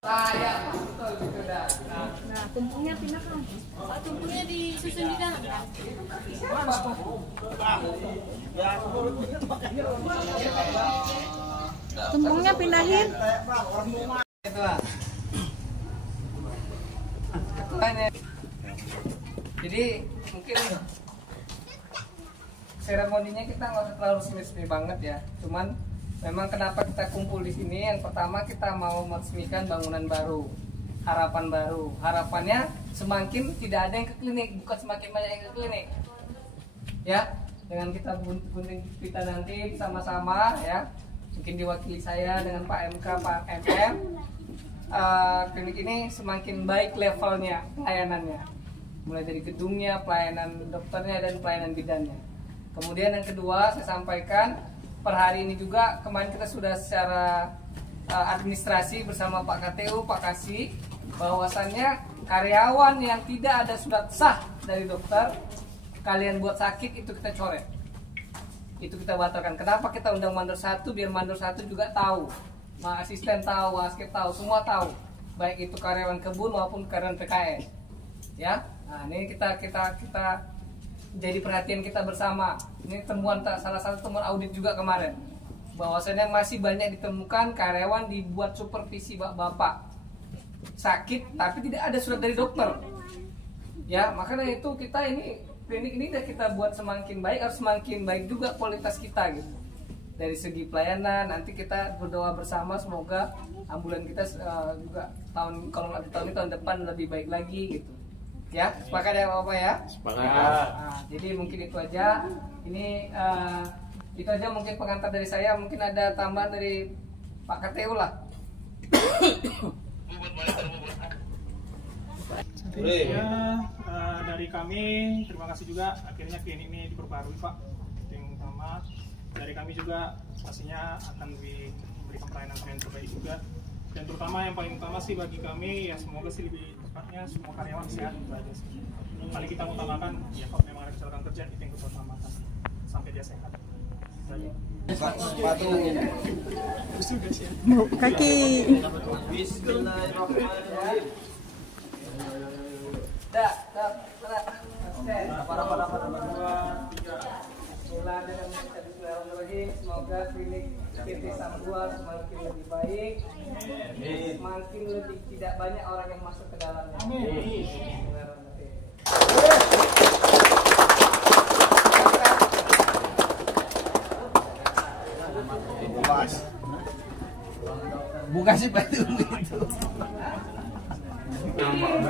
Saya betul gitu dah. Nah, tumpengnya pindahkan. Pak, tumpengnya disusun di dalam kan? Tumpengnya pindahin. Jadi mungkin seremoninya kita nggak usah terlalu resmi banget ya. Cuman memang kenapa kita kumpul di sini? Yang pertama kita mau meresmikan bangunan baru, harapan baru. Harapannya semakin tidak ada yang ke klinik, bukan semakin banyak yang ke klinik. Ya, dengan kita gunting kita nanti sama-sama ya. Mungkin diwakili saya dengan Pak MK, Pak MM. Klinik ini semakin baik levelnya, pelayanannya. Mulai dari gedungnya, pelayanan dokternya dan pelayanan bidannya. Kemudian yang kedua saya sampaikan, per hari ini juga kemarin kita sudah secara administrasi bersama Pak KTU, Pak Kasih, bahwasannya karyawan yang tidak ada surat sah dari dokter, kalian buat sakit itu kita coret, itu kita batalkan. Kenapa kita undang mandor 1? Biar mandor 1 juga tahu, asisten tahu, askep tahu, semua tahu, baik itu karyawan kebun maupun karyawan PKS. Ya, nah ini kita jadi perhatian kita bersama. Ini temuan salah satu temuan audit juga kemarin, bahwasanya masih banyak ditemukan karyawan dibuat supervisi bapak sakit tapi tidak ada surat dari dokter. Ya, makanya itu kita ini klinik ini udah kita buat semakin baik, harus semakin baik juga kualitas kita gitu. Dari segi pelayanan, nanti kita berdoa bersama semoga ambulan kita juga kalau nggak di tahun ini, tahun depan lebih baik lagi gitu. Ya, sepakat ya Bapak ya? Sepakat. Nah, jadi mungkin itu aja. Ini itu aja mungkin pengantar dari saya. Mungkin ada tambahan dari Pak KTU lah. Dari kami terima kasih juga akhirnya klinik ini diperbarui Pak. Yang utama dari kami juga pastinya akan memberikan pelayanan yang terbaik juga. Dan terutama yang paling utama sih bagi kami ya semoga sih lebih cepatnya semua karyawan sehat itu aja sih. Paling kita utamakan ya kalau memang ada kecelakaan kerja itu yang kita utamakan sampai dia sehat. Kaki. Bismillahirrahmanirrahim. Semoga klinik PT Sambual semakin lebih baik, semakin lebih tidak banyak orang yang masuk ke dalamnya. Bukan sih batu itu.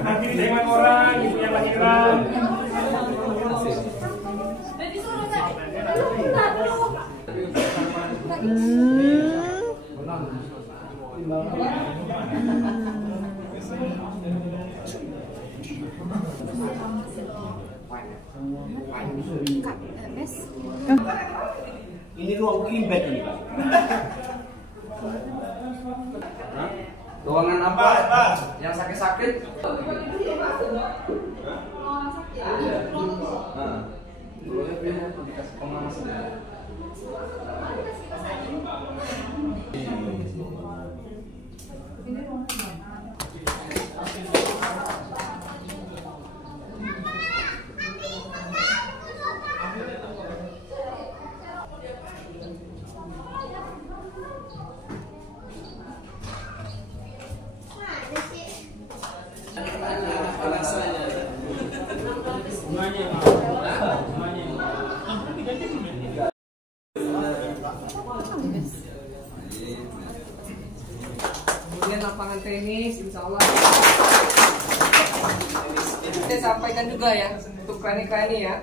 Nanti dengan orang ibu yang lahiran. Ini ruang kimbet ini Pak. Ruangan apa? Yang sakit-sakit? Dikasih pemanasan ya. Kemudian lapangan tenis, insya Allah. Saya sampaikan juga ya untuk klinik-klinik ya,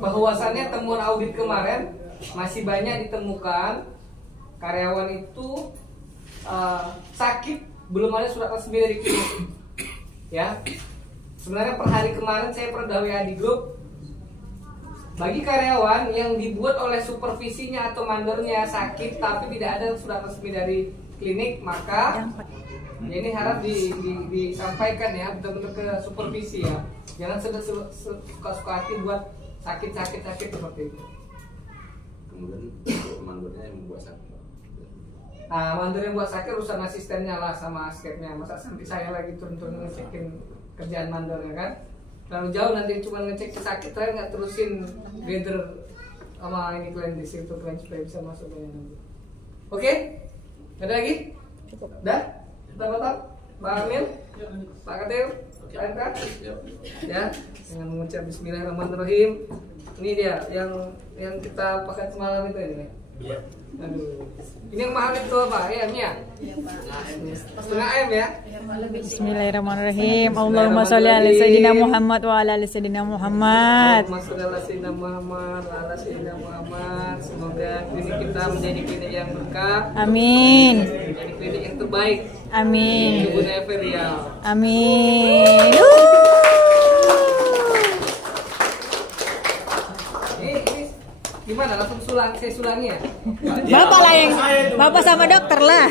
bahwasannya temuan audit kemarin masih banyak ditemukan karyawan itu sakit belum ada surat resmi dari klinik. Ya, sebenarnya per hari kemarin saya pernah WA di grup. Bagi karyawan yang dibuat oleh supervisinya atau mandornya sakit tapi tidak ada surat resmi dari klinik, maka ini harap disampaikan ya betul-betul ke supervisi ya. Jangan suka-suka hati buat sakit seperti itu. Kemudian mandornya yang membuat sakit. Nah, mandor yang buat sakit urusan asistennya lah sama skepnya. Masa sampai saya lagi turun-turun ngecekin kerjaan mandornya kan? Terlalu jauh nanti cuma ngecek sakit, saya nggak terusin gather sama ini klien di situ klien supaya bisa masuk banyak nanti. Oke? Ada lagi? Dah? Kita potong? Pak Amil? Pak Katil? Pak MK? Ya, dengan mengucap Bismillahirrahmanirrahim. Ini dia yang kita pakai semalam itu ini. Iya. Aduh. Ini yang mahal itu apa? AM-nya? Setengah AM ya? Bismillahirrahmanirrahim. Allahumma sholli ala sayyidina Muhammad wa ala ali sayyidina Muhammad. Allahumma sholli ala sayyidina Muhammad wa ala sayyidina Muhammad. Semoga klinik kita menjadi klinik yang berkah. Amin. Menjadi klinik yang terbaik. Amin. Di Budaya Ferial. Amin. Gimana? Langsung saya sulangi ya? Bapak lah yang Bapak sama dokter lah.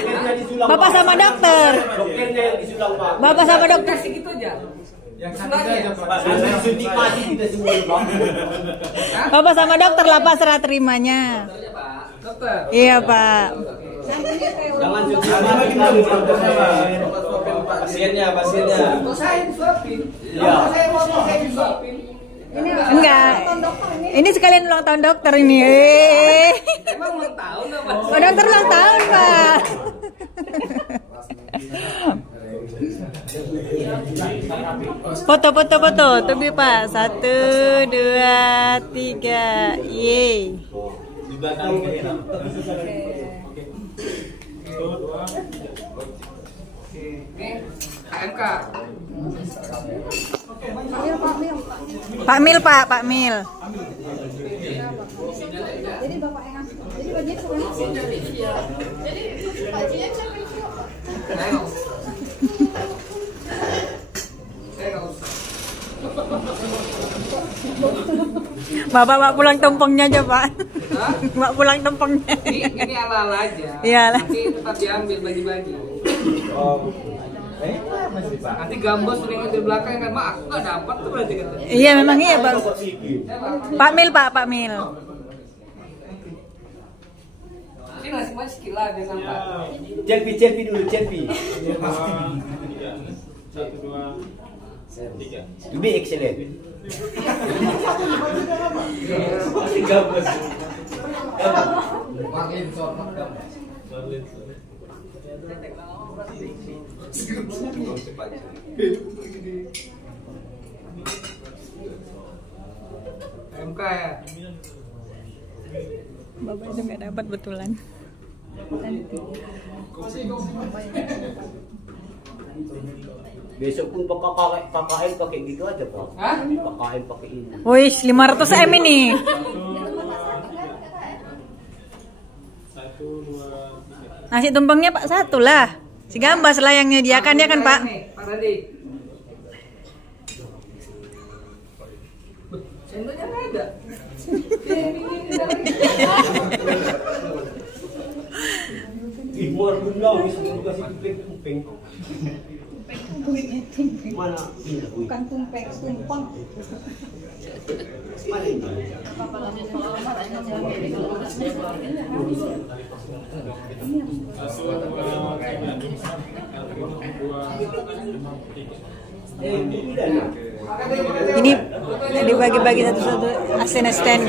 Bapak sama dokter. Dokternya yang disulang, Pak. Bapak sama dokter. Kasih gitu aja. Yang Sulangi ya? Pak. Saya suntik mati kita semua, Pak. Bapak sama dokter lah Pak serah terimanya. Dokternya, Pak. Dokter. Iya Pak. Jangan suntik mati dokternya, Pak. Pasiennya. Kok saya disuapin? Iya. Saya mau saya disuapin. Enggak. Ini sekalian ulang tahun dokter ini. Emang ulang tahun apa? Oh, dokter ulang tahun, Pak. Foto. Tunggu, Pak. 1, 2, 3. Yeay. Di belakang kita. Ini AMK. Pak Mil, Pak. Pak Mil. Jadi bapak yang ngasih. Jadi bajunya sebenarnya sih. Jadi bajunya siapa yang siap? Saya nggak usah. Bapak pulang tumpengnya aja, Pak. Hah? Bapak pulang tumpengnya. Ini ala-ala aja. Iya lah. Nanti tetap diambil bagi-bagi. Nanti gambos sering di belakang kan, Mak, aku nggak dapat tuh berarti kan. Iya, memang iya, Pak. Pak Mil, Pak Mil. Ini nasi mas kila dia sampai. Selfie dulu, selfie. 1, 2, 3. Lebih excellent. Gabus. MK ya. Bapak itu nggak dapat betulan. Besok pun KKN pakai gitu aja, Pak. Hah? KKN pakai ini. Wih, 500 M ini. 1, 2, 3. Nasi tumpengnya Pak satu lah. Si Gambas lah yang nyediakan dia kan, Pak. Pak Radi. Sendoknya nggak ada. Imor bunda, bisa kasih tumpeng. Mana? Bukan tumpeng, tumpeng. Mana ini? Ini dibagi-bagi satu-satu asisten-asisten.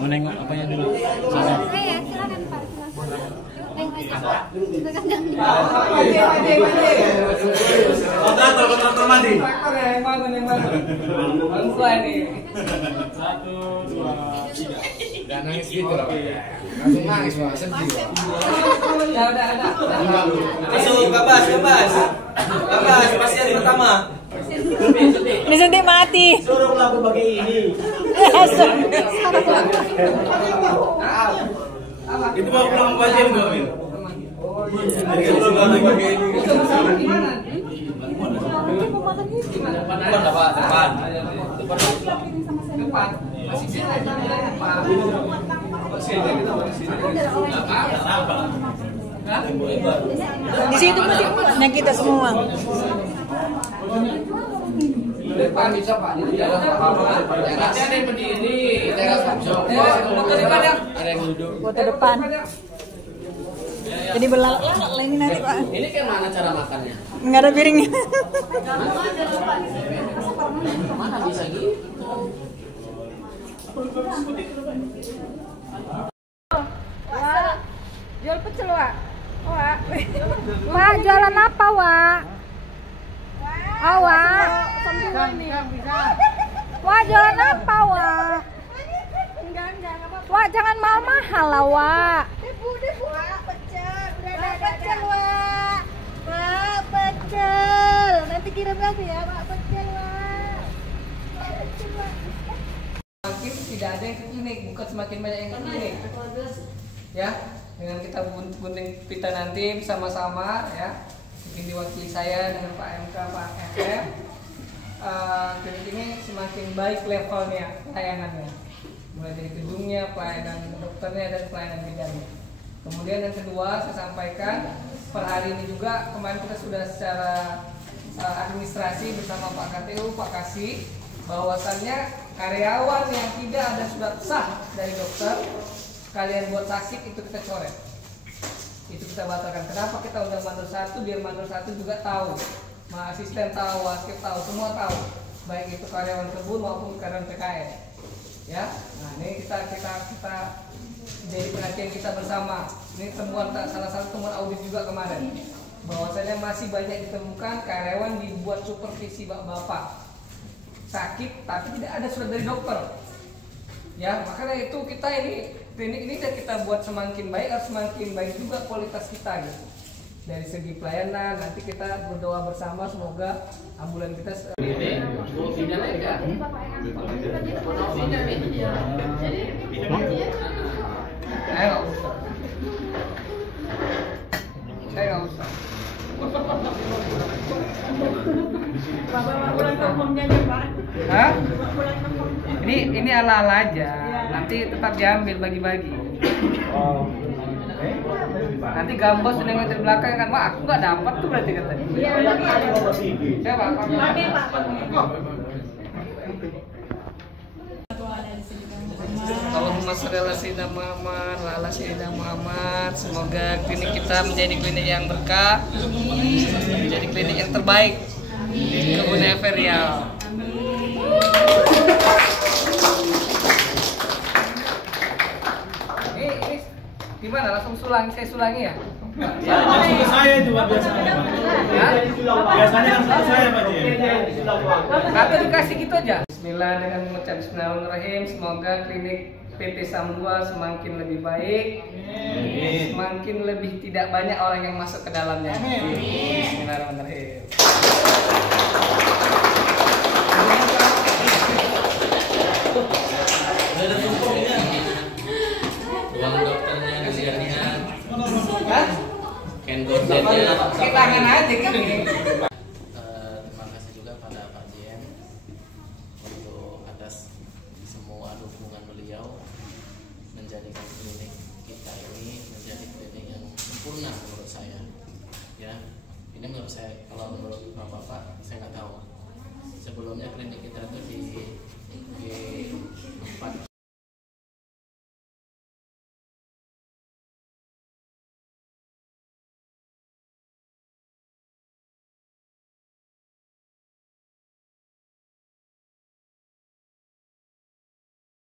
Mau nengok apanya dulu? Saya silakan Pak. Kontraktor mandi. Yang mana? Bangsa ini. 1, 2, 3. Jangan nangis gitu loh. Langsung nangis, Pak. Sedih. Ya udah. Masuk, Babas. Babas, pasien pertama. Disuntik mati. Suruh lagu pakai ini. Itu mau pulang pasien nggak, Min? Suruh lagu pakai ini. Gimana? Depan. Masih sini depan. Di situ masih punya kita semua. depan bisa Pak, di daerah Nanti ada yang berdiri, daerah Foto depan ya. ada yang duduk. Foto depan. Jadi berlalat ini nanti Pak. Ini kayak mana cara makannya? Nggak ada piringnya. Mana bisa gitu? Wak, jual pecel Wak. Wak. Wak, jualan apa Wak? Oh Wak. Wak, jualan apa Wak? Wak, jangan mahal-mahal lah Wak. Wak, pecel. Nanti kirim lagi ya Wak, pecel Wak. Semakin tidak ada yang ke klinik, bukan semakin banyak yang ke klinik. Ya, dengan kita gunting pita nanti bersama-sama ya. Mungkin diwakili saya dengan Pak MK, Pak FM. Klinik ini semakin baik levelnya layanannya. Mulai dari gedungnya, pelayanan dokternya dan pelayanan bidannya. Kemudian yang kedua saya sampaikan per hari ini juga kemarin kita sudah secara administrasi bersama Pak KTU, Pak Kasih, bahwasannya karyawan yang tidak ada surat sah dari dokter kalian buat sakit itu kita coret, itu kita batalkan. Kenapa kita undang mandor 1? Biar mandor 1 juga tahu, asisten tahu, wasit tahu, semua tahu, baik itu karyawan kebun maupun karyawan PKN. Ya, nah ini kita jadi perhatian kita bersama. Ini temuan salah satu temuan audit juga kemarin, bahwasanya masih banyak ditemukan karyawan dibuat supervisi bapak sakit tapi tidak ada surat dari dokter. Ya, makanya itu kita ini klinik ini kita buat semakin baik, harus semakin baik juga kualitas kita gitu. Dari segi pelayanan nanti kita berdoa bersama semoga ambulan kita saya nggak usah. Hah? Ini ala-ala aja. Nanti tetap diambil bagi-bagi. Nanti Gambos sudah ngeliat dari belakang kan, wah aku nggak dapat tuh berarti katanya. Siapa? Allahumma sholli ala sayyidina Muhammad wa ala sayyidina Muhammad. Semoga klinik kita menjadi klinik yang berkah, menjadi klinik yang terbaik di Kebun Ever Riau. Ini gimana? Langsung saya sulangi ya? Ya, langsung ke saya itu Pak biasanya. Biasanya langsung ke saya Pak Jim. Atau dikasih gitu aja. Bismillah, dengan mengucap bismillahirrahmanirrahim. Semoga klinik PT Samdua semakin lebih baik, semakin lebih tidak banyak orang yang masuk ke dalamnya. Bismillahirrahmanirrahim. Uang dokternya kesiannya. Hah? Kendornya. Pakai tangan aja kan ini. Terima kasih juga pada Pak JM untuk atas semua dukungan beliau menjadikan klinik kita ini menjadi klinik yang sempurna menurut saya. Ya, ini menurut saya. Kalau menurut Bapak saya nggak tahu. Sebelumnya klinik kita itu di